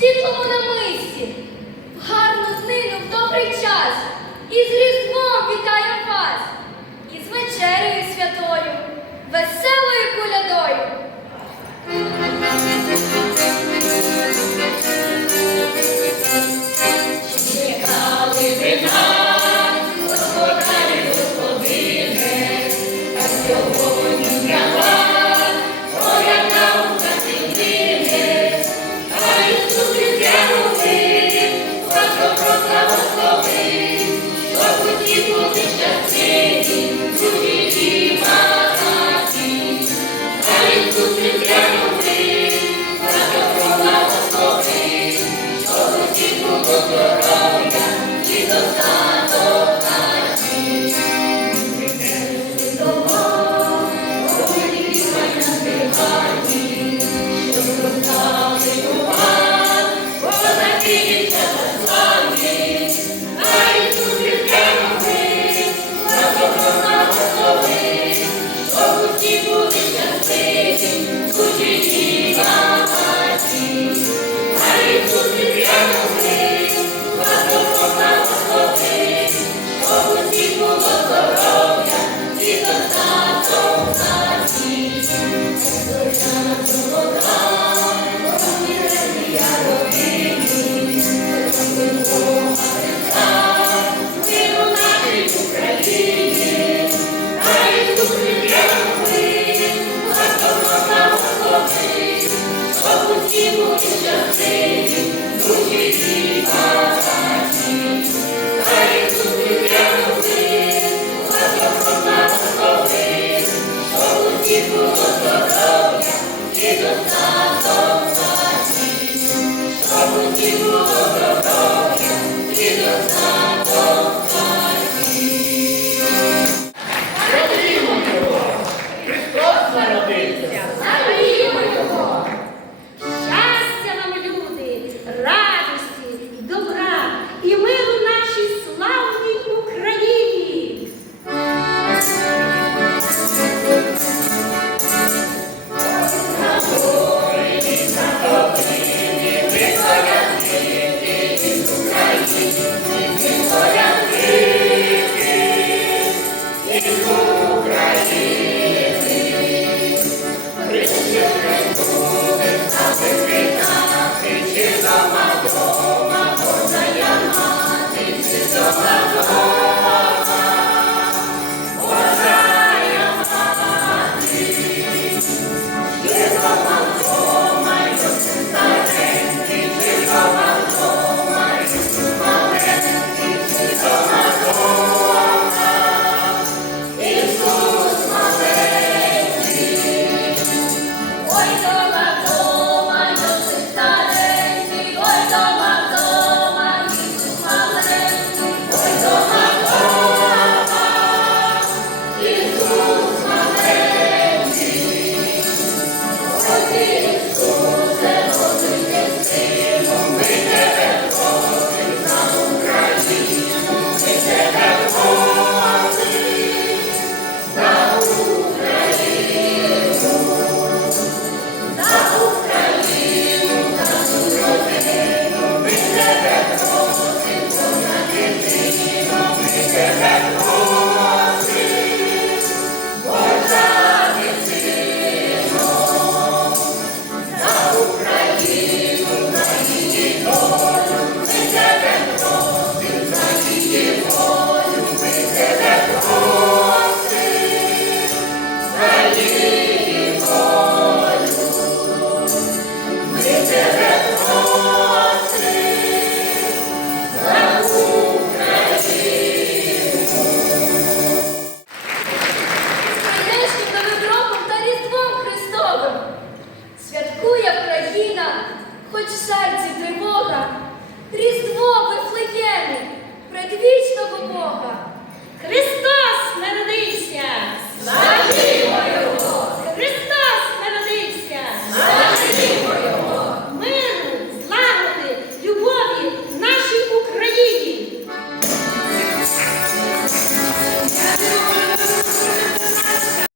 світлому на мисці, гарну днину в добрий час, і з Різдвом вітаю вас, і з вечерею святою, веселою. Yes, Goodbye.